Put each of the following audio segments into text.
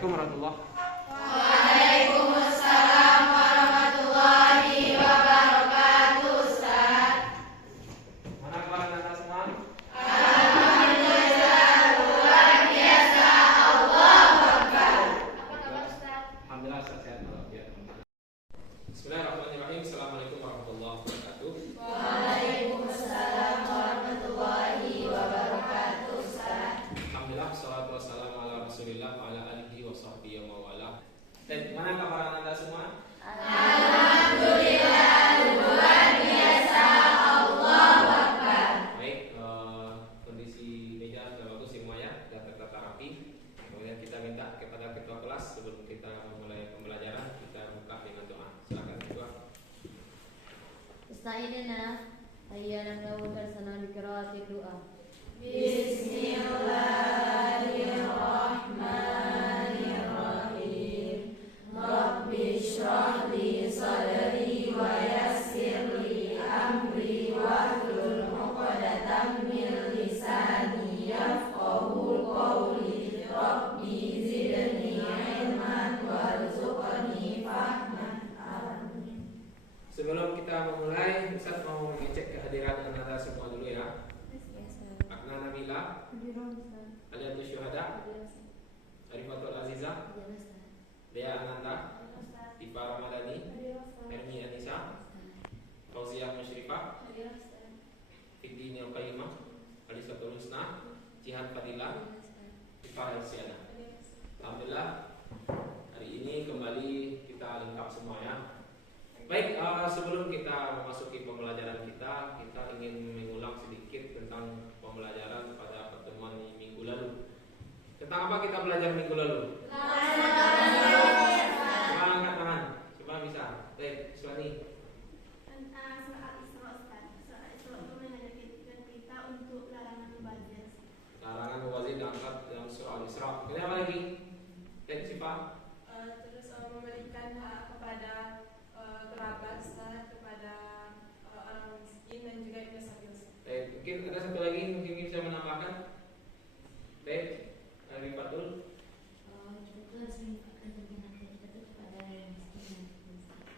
Assalamualaikum warahmatullahi wabarakatuh. Waalaikumsalam warahmatullahi wabarakatuh, Ustaz. Mana kabar Anda semua? Alhamdulillah, luar biasa. Allahu Akbar. Apa kabar, Ustaz? Alhamdulillah sehat walafiat. Bismillahirrahmanirrahim. Assalamualaikum warahmatullahi wabarakatuh. Waalaikumsalam warahmatullahi wabarakatuh, Ustaz. Alhamdulillah, salatu wassalamu ala Rasulillah wa ala alihi wa sahbihi wa wala. Dan mana kabar Anda semua? Alhamdulillah, luar biasa. Allahu Akbar. Baik, kondisi meja sudah bagus semua ya, sudah tertata rapi. Kemudian kita minta kepada ketua kelas sebelum kita memulai pembelajaran, kita buka dengan doa. Silakan ketua. Ista'inina ayyana nabawul sana bi qira'ati du'a. Bismillahirrahmanirrahim. Rabbi shrah li sadri wa yassir li amri wahlul 'uqdatam min lisani yafqahu qawli. Rabbi zidni ilman warzuqni fahman. Amin. Sebelum kita memulai, Ustaz mau mengecek kehadiran Anda semua dulu ya. Akna Nabila, Aliatul Syuhada, Arifatul Azizah, Dea Ananda, Tifa Ramadhani, Hermi Anissa, Fauziah Musyrifah, Fiddi Nil Qayyimah, Alisatul Husna, Jihan Fadilah, Tifa Helsiana. Alhamdulillah, hari ini kembali kita lengkap semua ya. Baik, sebelum kita memasuki pembelajaran kita ingin mengulang sedikit tentang pembelajaran pada pertemuan minggu lalu. Tentang apa kita belajar minggu lalu? Coba angkat tangan, coba bisa. Baik, Suani. Soal Isra, Ustaz. Soal Isra itu mengajarkan kita untuk larangan mubazir. Larangan mubazir diangkat dalam surah Al-Isra. Kemudian apa lagi? Baik, Sipa. Terus memberikan hak kepada kerabat, kepada orang miskin dan juga ibnu sabil. Baik, mungkin ada satu lagi mungkin bisa menambahkan. Baik, Arifatul.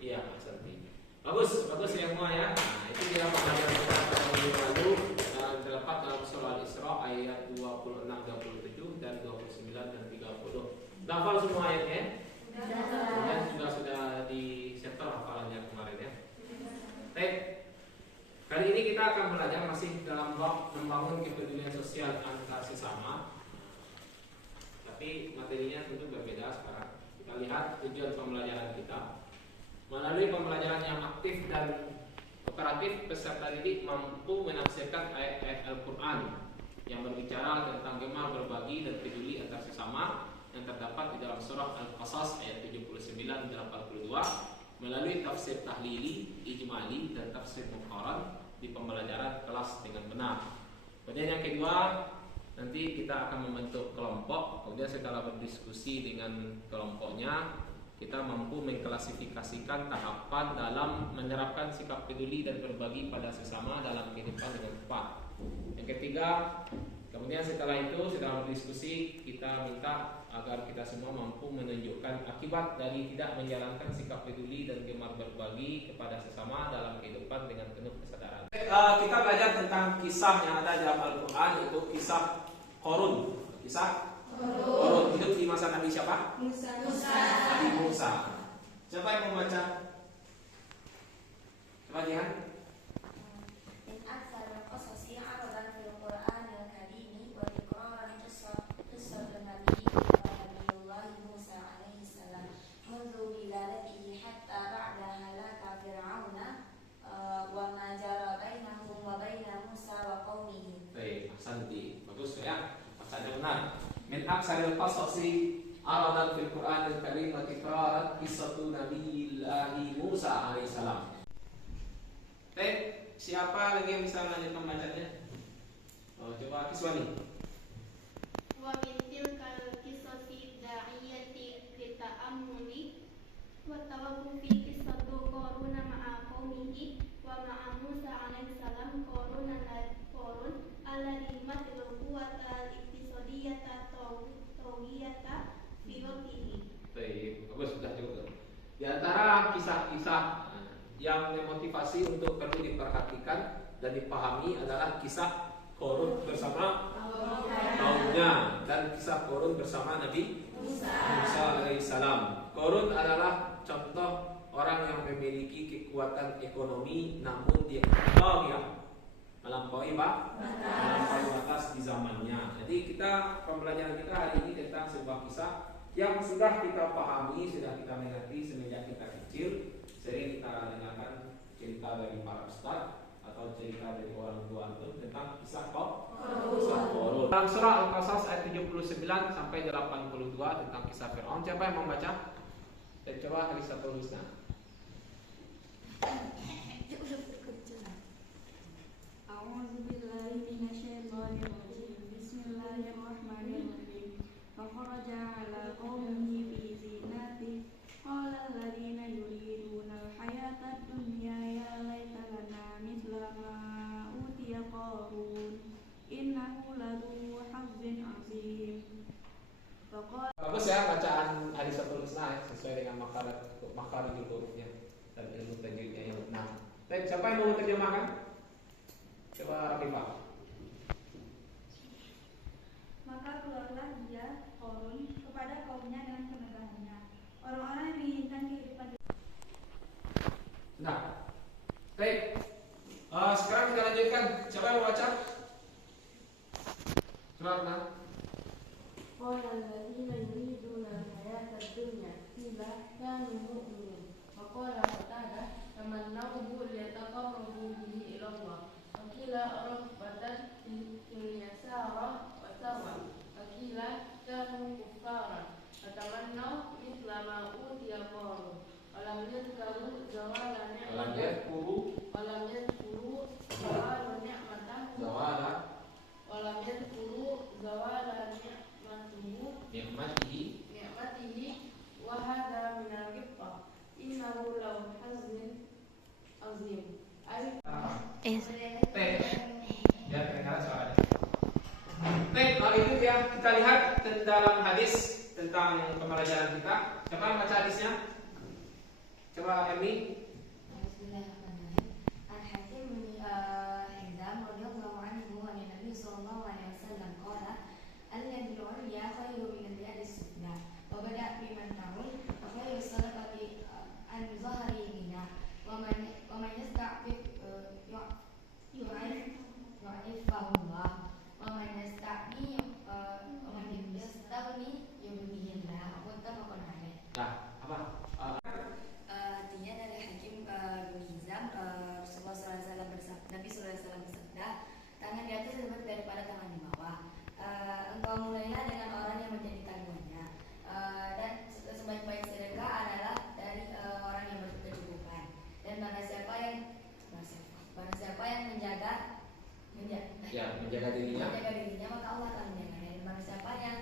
Iya, Santi. Bagus ya semua ya. Nah, itu dia pembelajaran kita pada minggu lalu terdapat dalam surah Al-Isra ayat 26, 27 dan 29 dan 30. Hafal semua ayatnya? Kemudian juga sudah di setor hafalannya kemarin ya. Baik. Kali ini kita akan belajar masih dalam bab membangun kepedulian sosial antar sesama. Tapi materinya tentu berbeda sekarang. Kita lihat tujuan pembelajaran kita. Melalui pembelajaran yang aktif dan operatif, peserta didik mampu menafsirkan ayat-ayat Al-Quran yang berbicara tentang gemar berbagi dan peduli antar sesama yang terdapat di dalam surah Al-Qasas ayat 79 dan 82 melalui tafsir tahlili, ijmali, dan tafsir muqaran di pembelajaran kelas dengan benar. Kemudian yang kedua, nanti kita akan membentuk kelompok. Kemudian setelah berdiskusi dengan kelompoknya, kita mampu mengklasifikasikan tahapan dalam menerapkan sikap peduli dan berbagi pada sesama dalam kehidupan dengan tepat. Yang ketiga, kemudian setelah itu, setelah berdiskusi, kita minta agar kita semua mampu menunjukkan akibat dari tidak menjalankan sikap peduli dan gemar berbagi kepada sesama dalam kehidupan dengan penuh kesadaran. Kita belajar tentang kisah yang ada dalam Al-Quran, yaitu kisah Qarun. Kisah Qarun hidup di masa Nabi siapa? Musa. Nabi Musa. Siapa yang membaca? Coba Jihan. Min aktsaril qasasi 'aradan fil Qur'anil Karim wa iqraran qissatul Nabi Nabiyullah Musa alaihi salam mundu biladatihi hatta ba'da halaka Fir'auna wa ma jara bainahum wa baina Musa wa qaumihi. Baik, Santi. Bagus ya. Bacanya benar. Min aktsaril qasasi 'aradan fil Qur'anil Karim wa iqraran qissatul Nabiyullah Musa alaihi salam. Baik, siapa lagi yang bisa melanjutkan bacanya? Oh, coba Kiswani. Wa min tilkal qisasi da'iyati li ta'ammuli wa tawaqqufi qissatu Qarun ma'a qaumihi wa ma'a Musa alaihi salam. Qarun alladhi matlul quwwata al-iqtisadiyata tawiyata fi waqti Di antara kisah-kisah yang memotivasi untuk perlu diperhatikan dan dipahami adalah kisah Korun bersama kaumnya dan kisah Korun bersama Nabi Musa alaihissalam. Korun adalah contoh orang yang memiliki kekuatan ekonomi namun dia melampaui batas di zamannya. Jadi pembelajaran kita hari ini tentang sebuah kisah yang sudah kita pahami, sudah kita mengerti semenjak kita kecil. Sering kita dengarkan cerita dari para ustaz atau cerita dari orang tua itu tentang kisah Korun. Dalam surah Al-Qasas ayat 79 sampai 82 tentang kisah Fir'aun. Siapa yang membaca? Dan coba Halisa tulisnya. A'udzubillahi minasyaitonirrajim. Bismillahirrahmanirrahim. Fakharaja 'ala qaumihi fi zinatihi qala alladziina yuriduna al-hayata ad-dunya ya laita lana mithla ma utiya Qarun innahu ladzu hazzin 'azim. Bagus ya bacaan Halisa tulisnya sesuai dengan makarijul hurufnya dan ilmu tajwidnya yang benar. Baik, siapa yang mau terjemahkan? Coba Rafifah. Maka keluarlah dia, Korun, kepada kaumnya dengan kemegahannya. Orang-orang yang menginginkan kehidupan. Nah, baik. Sekarang kita lanjutkan. Siapa yang mau baca? Coba nah. Qala alladziina yuriduna al-hayata ad-dunya qila kanu mu'minin. Wa qala Qatadah tamannaw liyataqarrabu bihi ila Allah. Wa qila rabbatan fil yasara wa sarra. Wa qila kanu kuffaran. Fatamannaw mithla ma utiya Qarun. Wa lam yadhkuru zawala ni'matahu. Walam yadhkuru zawala ni'matahu. Walam yadhkuru zawala ni'matihi wa hadha min al-ghibta innahu lahu hazzin azim. Ya, kedengaran suaranya. Baik, hal itu ya kita lihat dalam hadis tentang pembelajaran kita. Siapa yang baca hadisnya? Coba Emi. Bismillahirrahmanirrahim. Al-Hakim bin Hizam radhiyallahu anhu wa Nabi sallallahu alaihi wasallam qala alladhi al-ulya khairu min al-sufla wa bada' biman ta'ul wa khairu sadaqati an zahri ghina wa man yasta'fif yu'iffahu Allah wa man yasta'ni yughnihi Allah. Muttafaqun alaih. Nah, apa? Artinya dari Hakim bin Hizam, Rasulullah SAW bersabda, Nabi SAW bersabda, tangan di atas lebih daripada tangan di bawah. Engkau mulailah dengan orang yang menjadi taruhannya, dan sebaik-baik sedekah adalah dari orang yang berkecukupan. Dan barang siapa yang menjaga dirinya, maka Allah akan menjaganya. Dan barang siapa yang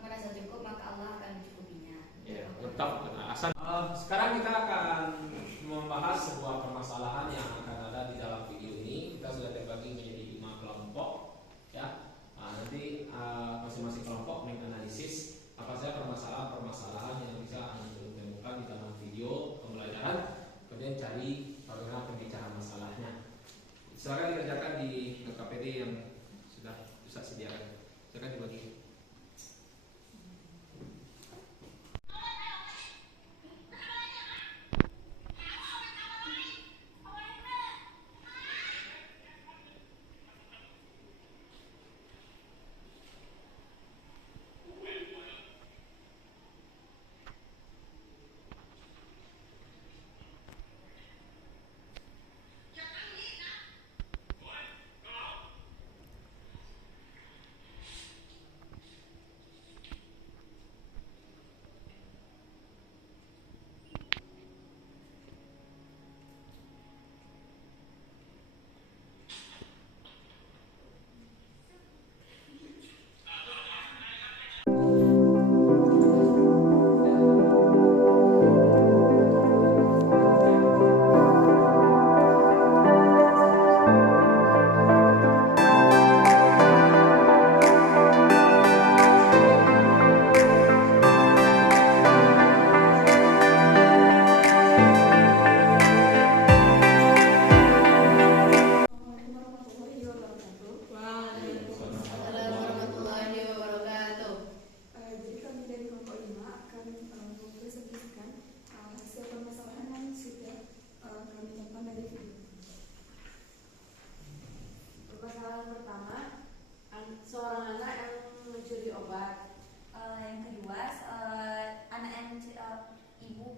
merasa cukup, maka Allah akan mencukupinya. Ya, tetap asal. Sekarang kita akan membahas sebuah permasalahan yang akan ada di dalam video ini. Kita sudah terbagi menjadi 5 kelompok, ya. Nanti masing-masing kelompok menganalisis apa saja permasalahan-permasalahan yang bisa Anda temukan di dalam video pembelajaran, kemudian cari bagaimana pembicaraan masalahnya. Silakan dikerjakan di KPD yang sudah bisa sediakan. Silakan dibagi.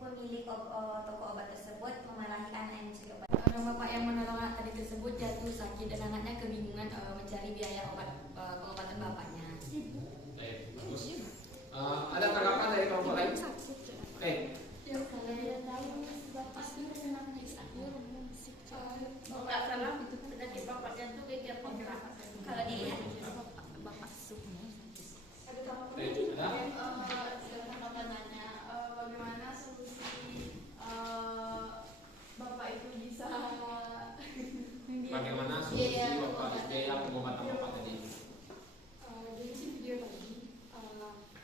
pemilik toko obat tersebut memarahi anak yang mencuri obat. Orang bapak yang menolong anak tadi tersebut jatuh sakit dan anaknya kebingungan mencari biaya pengobatan bapaknya. Baik, bagus. Ada tanggapan dari kelompok lain? Oke. Kalau nggak salah penyakit bapaknya itu kayak kontrak. Kalau dilihat Bapak suknya. Baik, ada? Silakan bapak nanya bagaimana solusi bapak itu bisa Bagaimana solusi bapak biaya pengobatan bapak tadi? Dari si video tadi,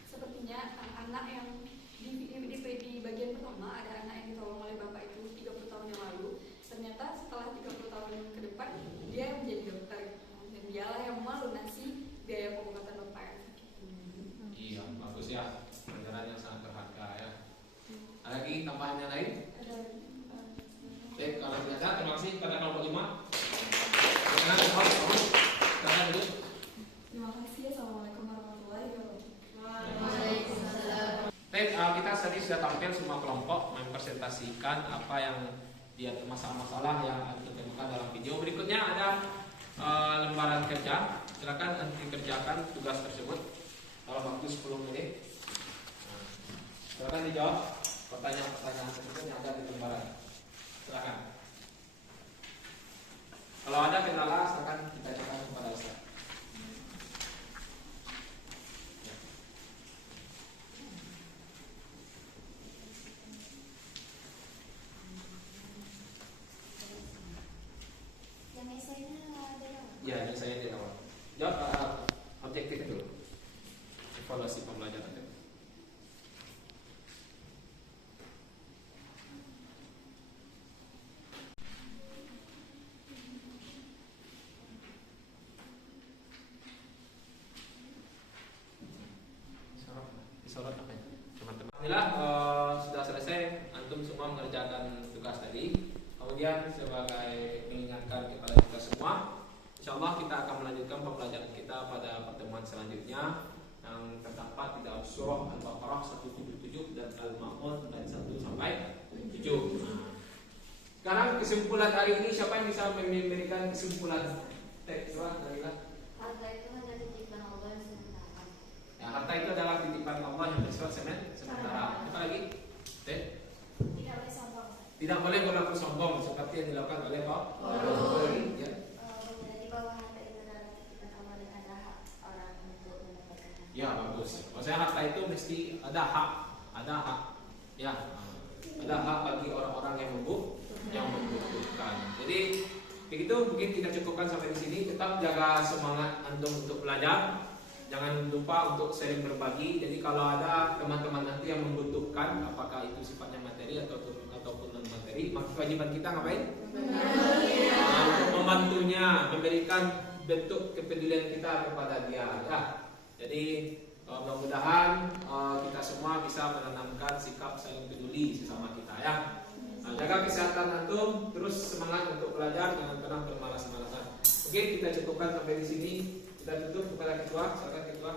sepertinya anak yang di bagian pertama ada anak yang ditolong oleh bapak itu 30 tahun yang lalu. Ternyata setelah 30 tahun ke depan dia menjadi dokter dan dialah yang melunasi biaya pengobatan bapak yang sakit. Iya, bagus ya. Pelajaran yang sangat berharga ya. Ada lagi tambahan yang lain? Baik, kalau tidak ada, terima kasih pada kelompok 5. Silakan duduk. Terima kasih. Assalamualaikum warahmatullahi wabarakatuh. Waalaikumsalam. Baik, kita tadi sudah tampil semua kelompok mempresentasikan apa yang dia masalah-masalah yang ditemukan dalam video. Berikutnya ada lembaran kerja. Silakan nanti kerjakan tugas tersebut dalam waktu 10 menit. Silakan dijawab pertanyaan-pertanyaan tersebut yang ada di lembaran. Silakan. Kalau ada kendala, silakan ditanyakan kepada Ustaz. yang esainya ada yang Ya, ini saya di awal. Jawab objektif dulu. Evaluasi pembelajaran dulu. Disorot apa ya? Teman-teman. Alhamdulillah sudah selesai. Antum semua mengerjakan tugas tadi. Kemudian sebagai mengingatkan kepada kita semua, insyaallah kita akan melanjutkan pembelajaran kita pada pertemuan selanjutnya yang terdapat di dalam surah Al-Baqarah 177 dan Al-Ma'un ayat 1 sampai 7. Sekarang kesimpulan hari ini, siapa yang bisa memberikan kesimpulan teks surah Nabila? harga itu hanya titipan Allah yang sementara. Ya, harta itu adalah titipan Allah yang bersifat sementara. Apa lagi? Tidak boleh sombong. Tidak boleh berlaku sombong seperti yang dilakukan oleh Qarun. Ya. Di bawah harta itu adalah titipan Allah dan ada hak orang untuk mendapatkan. Ya, bagus. Maksudnya harta itu mesti ada hak, ya, ada hak bagi orang-orang yang membutuhkan. Jadi begitu, mungkin kita cukupkan sampai di sini. Tetap jaga semangat antum untuk belajar. Jangan lupa untuk sering berbagi. Jadi kalau ada teman-teman nanti yang membutuhkan, apakah itu sifatnya materi ataupun non materi, maka kewajiban kita ngapain? Untuk membantunya, memberikan bentuk kepedulian kita kepada dia. Ya. Jadi mudah-mudahan kita semua bisa menanamkan sikap saling peduli sesama kita ya. Nah, jaga kesehatan antum, terus semangat untuk belajar, jangan pernah bermalas-malasan. Oke, kita cukupkan sampai di sini. Kita tutup kepada ketua, silakan ketua.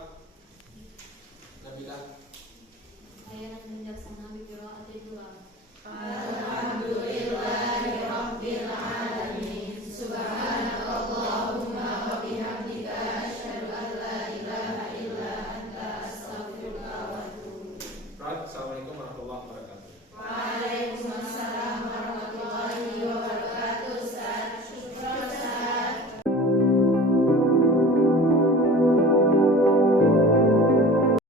Nabila. Saya yang bijaksana biqiraatil Quran. Alhamdulillahirabbil alamin. Subhanakallahumma wa bihamdika asyhadu an la ilaha illa anta astaghfiruka wa atubu ilaik. Assalamualaikum warahmatullahi wabarakatuh. Waalaikumsalam.